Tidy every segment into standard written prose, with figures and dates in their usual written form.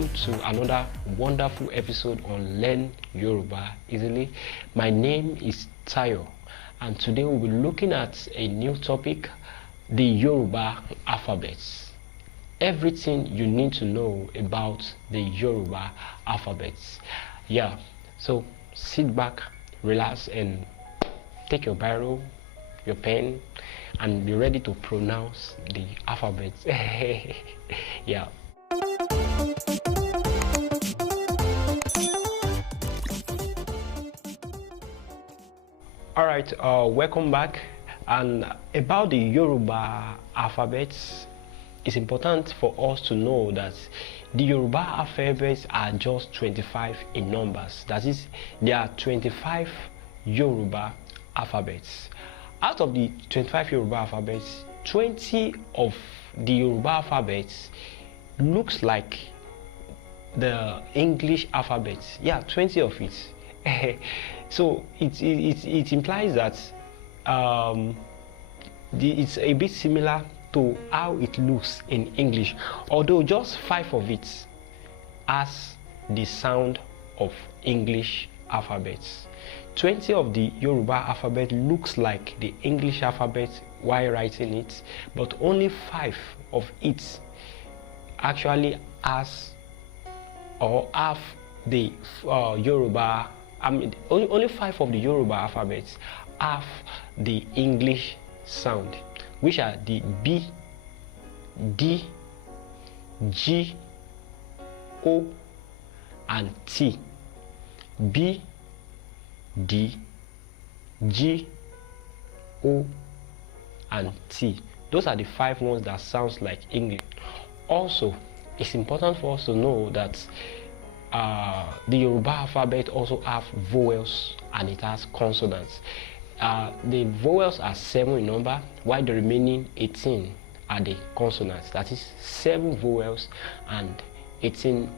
welcome to another wonderful episode on Learn Yoruba Easily. My name is Tayo, and today we'll be looking at a new topic, the Yoruba alphabets. Everything you need to know about the Yoruba alphabets. Yeah, so sit back, relax, and take your biro, your pen, and be ready to pronounce the alphabets. Yeah. Alright, welcome back. And about the Yoruba alphabets, it's important for us to know that the Yoruba alphabets are just 25 in numbers. That is, there are 25 Yoruba alphabets. Out of the 25 Yoruba alphabets, 20 of the Yoruba alphabets looks like the English alphabet. Yeah, 20 of it. So it implies that it's a bit similar to how it looks in English, although just 5 of it has the sound of English alphabets. 20 of the Yoruba alphabet looks like the English alphabet while writing it, but only 5 of it actually has or have the Yoruba. I mean, only 5 of the Yoruba alphabets have the English sound, which are the B, D, G, O, and T. B, D, G, O, and T. Those are the 5 ones that sounds like English. Also, it's important for us to know that the Yoruba alphabet also have vowels and it has consonants. The vowels are 7 in number, while the remaining 18 are the consonants. That is 7 vowels and 18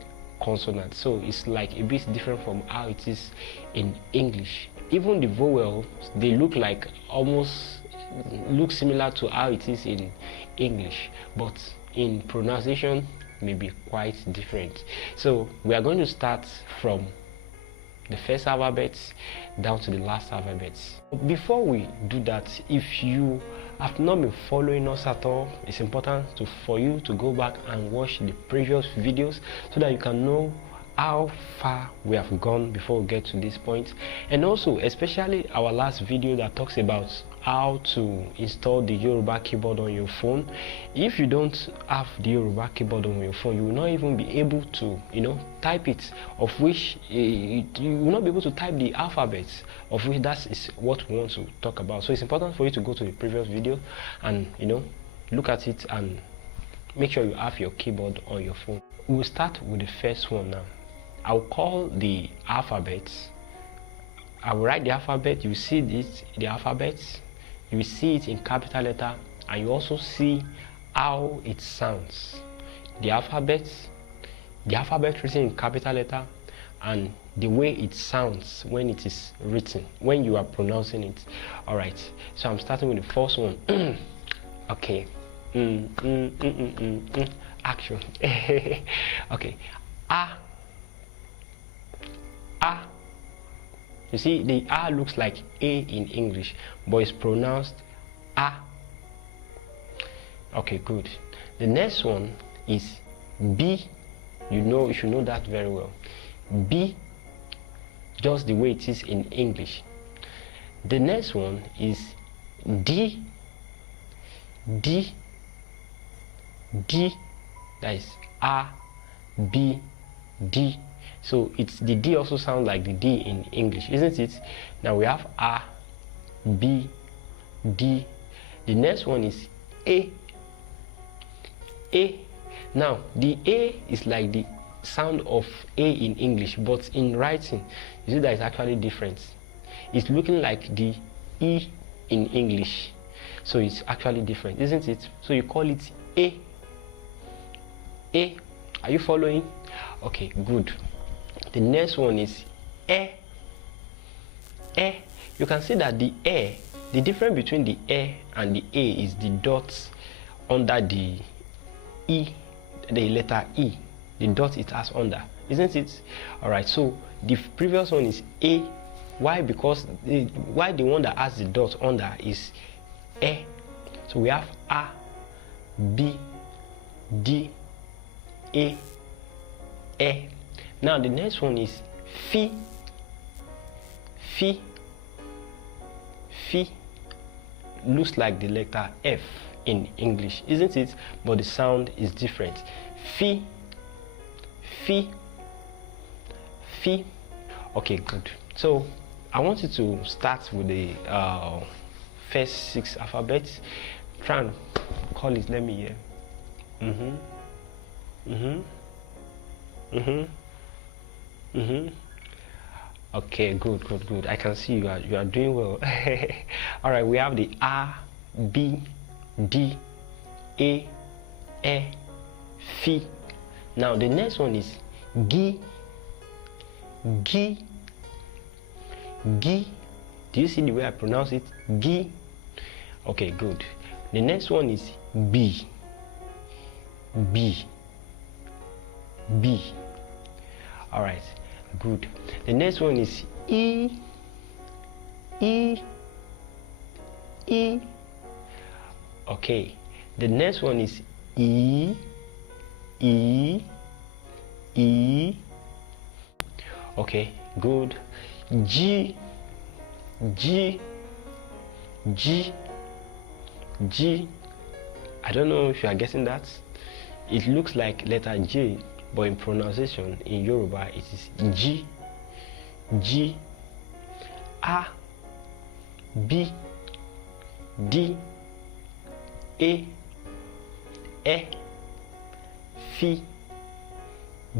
consonants. So it's like a bit different from how it is in English. Even the vowels, they look like almost similar to how it is in English, but in pronunciation may be quite different. So we are going to start from the first alphabet down to the last alphabet. Before we do that, if you have not been following us at all, it's important for you to go back and watch the previous videos so that you can know how far we have gone before we get to this point. And also, especially our last video that talks about how to install the Yoruba keyboard on your phone. If you don't have the Yoruba keyboard on your phone, you will not even be able to type it, of which you will not be able to type the alphabets, of which that is what we want to talk about. So it's important for you to go to the previous video and look at it and make sure you have your keyboard on your phone. We'll start with the first one now. I'll call the alphabets. I will write the alphabet. You see this, the alphabets. You will see it in capital letter, and you also see how it sounds. The alphabet written in capital letter, and the way it sounds when it is written, when you are pronouncing it. All right. So I'm starting with the first one. Okay. Action. Okay. Ah. Ah. You see, the A looks like A in English, but it's pronounced A. Okay, good. The next one is B. You should know that very well. B, just the way it is in English. The next one is D. D. D. That is A, B, D. So it's the D also sounds like the D in English, isn't it? Now we have A, B, D. The next one is A. A. Now the A is like the sound of A in English, but in writing, you see that it's actually different. It's looking like the E in English, so it's actually different, isn't it? So you call it A. A. Are you following? Okay, good. The next one is E. E. You can see that the E, the difference between the E and the A is the dots under the E, the letter E. the dot it has under, isn't it? All right, so the previous one is A. Why? Because the one that has the dot under is E. So we have A, B, D, A, E. Now the next one is Fi. Fi. Fi looks like the letter F in English, isn't it? But the sound is different. Fi. Fi. Fi. Okay, good. So I want you to start with the first 6 alphabets. Try and call it. Let me hear. Okay, good. I can see you are doing well. All right, we have the A, B, D, A, E, Fi. Now the next one is Gi. Gi. Gi. Do you see the way I pronounce it? Gi. Okay, good. The next one is B. B. B. All right, good. The next one is E. E. E. Okay. The next one is E. E. E. Okay, good. G. G. G. G. I don't know if you are guessing that. It looks like letter J, but in pronunciation in Yoruba it is G. G. A. B. D. A. E. Fi.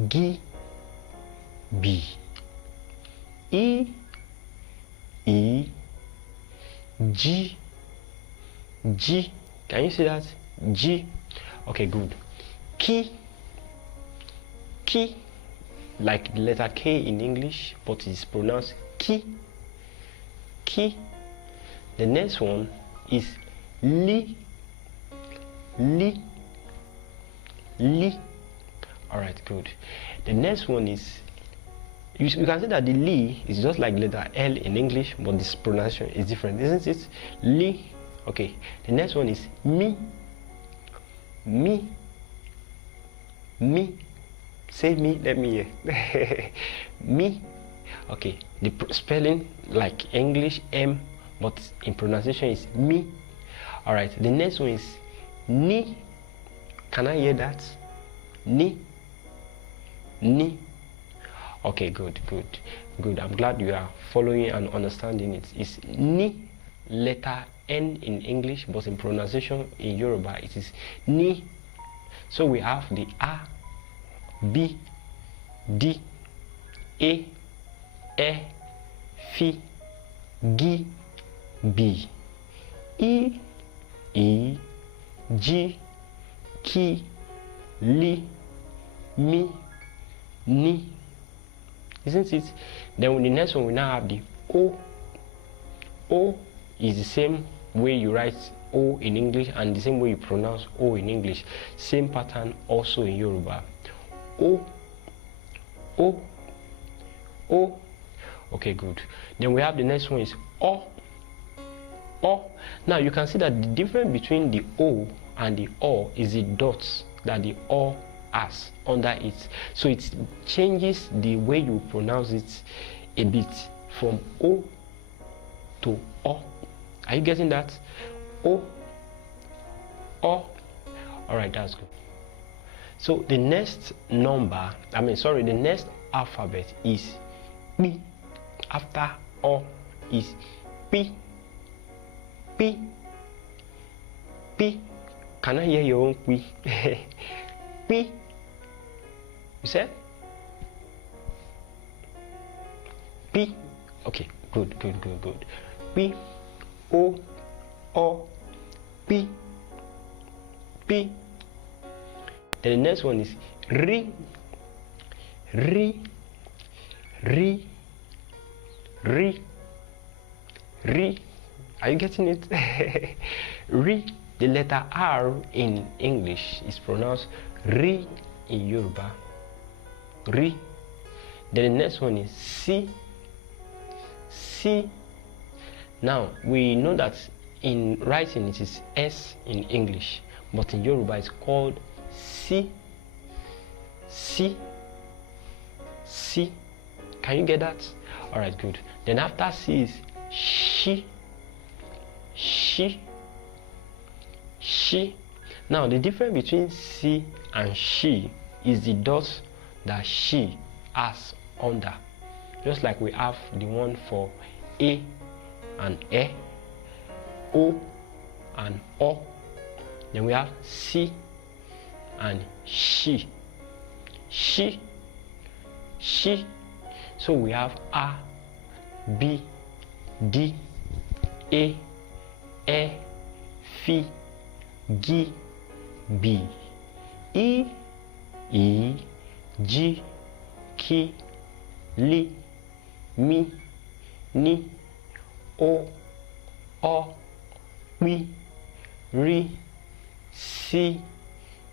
Gi. B. E. E. G. G. Can you see that? G. Okay, good. Ki. Ki. Like the letter K in English, but it is pronounced Ki. Ki. The next one is Li. Li. Li. Alright, good. The next one is, you can see that the Li is just like letter L in English, but this pronunciation is different, isn't it? Li. Okay. The next one is Mi. Mi. Mi. Say me, let me hear. Mi. Okay. The spelling like English M, but in pronunciation is Mi. Alright. The next one is Ni. Can I hear that? Ni. Ni. Okay, good. I'm glad you are following and understanding it. It's Ni, letter N in English, but in pronunciation in Yoruba it is Ni. So we have the A, B, D, A, E, Fi, Gi, B, E, E, G, Ki, Li, Mi, Ni. Isn't it? Then the next one we now have the O. O is the same way you write O in English and the same way you pronounce O in English. Same pattern also in Yoruba. O. O. O. Okay, good. Then we have the next one is O. O. Now you can see that the difference between the O and the O is the dots that the O has under it. So it changes the way you pronounce it a bit from O to O. Are you getting that? O. O. Alright, that's good. So the next the next alphabet is P. After O is P. P. P. Can I hear your own P? P. You said? P. Okay, good. P. O. O. P. P. Then the next one is Ri. Ri. Ri. Ri. Ri. Are you getting it? Ri. The letter R in English is pronounced Ri in Yoruba. ri. Then the next one is si, si. Now we know that in writing it is S in English, but in Yoruba it's called si, si, si. Can you get that? All right, good. Then after si is she, she, she. Now the difference between si and she is the dot that she has under. Just like we have the one for a and e, o and o. Then we have si and she, she, she. So we have a, b, d, e, f, g, b, e, g, k, l, m, n, o, p, r, c,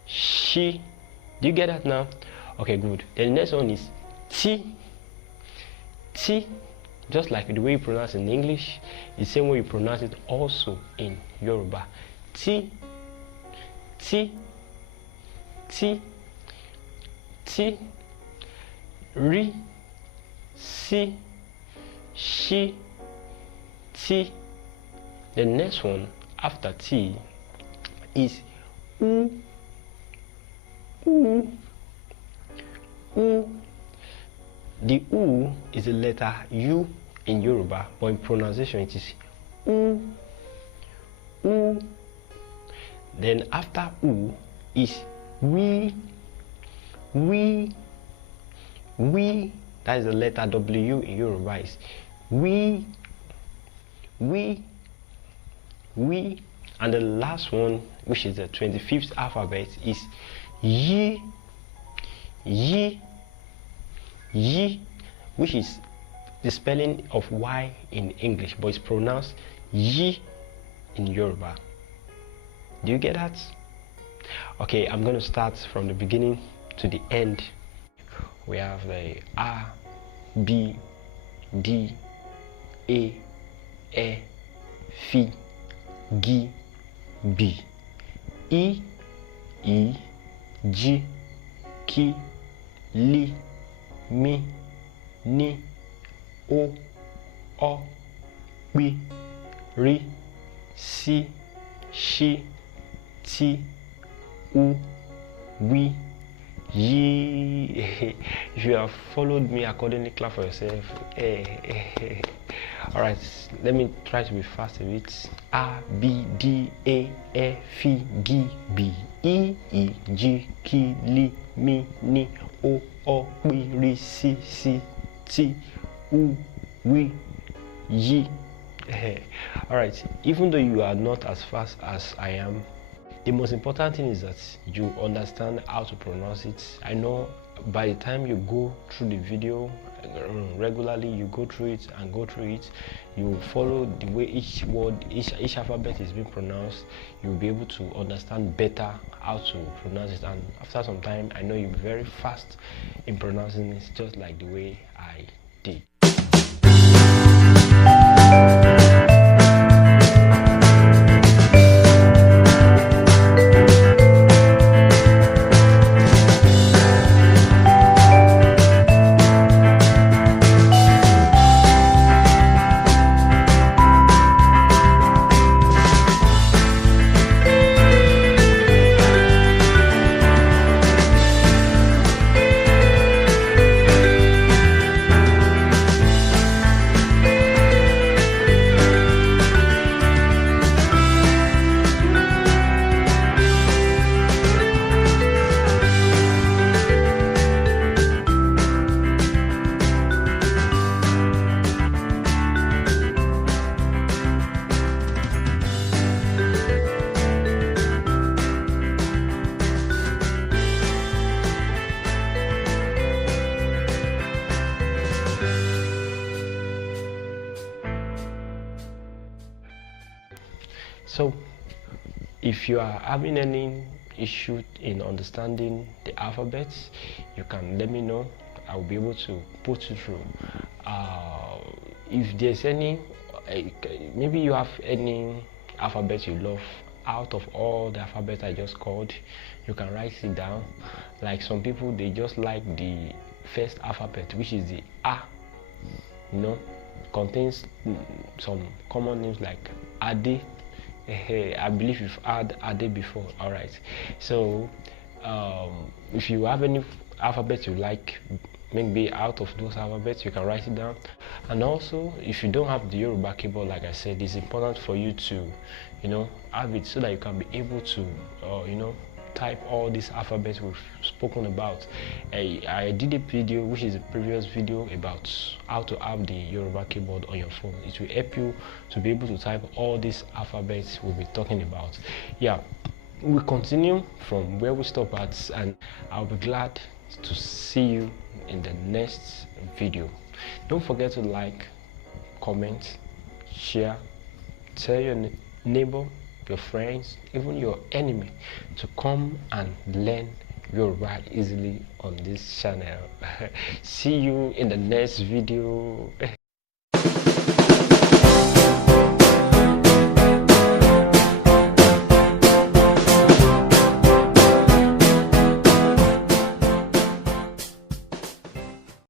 sh. Do you get that now? Okay, good. Then the next one is t. T, just like the way you pronounce it in English, the same way you pronounce it also in Yoruba. T, T, T, T, ri, si, she, T. The next one after T is U, U, U. The U is the letter U in Yoruba, but in pronunciation it is U, U. Then after U is we, we, we. That is the letter W in Yoruba. Is we, we, we. And the last one, which is the 25th alphabet, is Yi, Yi, Yi, which is the spelling of Y in English, but it's pronounced Yi in Yoruba. Do you get that? Okay, I'm going to start from the beginning to the end. We have the A, B, D, E, F, G, B, E, G, K, L, M, N, O, P, R, C, Sh, T, U, W, Y. If you have followed me accordingly, clap for yourself. Alright, let me try to be fast a bit. A, B, D, E, F, G, B, E, G, K, L, M, N, O, P, R, C, T, U, W, Y. Alright, even though you are not as fast as I am, the most important thing is that you understand how to pronounce it. I know by the time you go through the video regularly, you go through it and go through it, you follow the way each word, each alphabet is being pronounced, you'll be able to understand better how to pronounce it. And after some time, I know you'll be very fast in pronouncing it, just like the way I did. So if you are having any issue in understanding the alphabets, you can let me know. I will be able to put you through. If there's any, maybe you have any alphabet you love out of all the alphabets I just called, you can write it down. Like some people, they just like the first alphabet, which is the A. You know, contains some common names like Ade. I believe you've heard Ade before. All right. So if you have any alphabet you like, maybe out of those alphabets, you can write it down. And also, if you don't have the Yoruba keyboard, like I said, it's important for you to, have it so that you can be able to, type all these alphabets we've spoken about. I did a video, which is a previous video, about how to have the Yoruba keyboard on your phone. It will help you to be able to type all these alphabets we'll be talking about. Yeah, we'll continue from where we stop at, and I'll be glad to see you in the next video. Don't forget to like, comment, share, tell your neighbor, your friends, even your enemy to come and learn Yoruba easily on this channel. See you in the next video.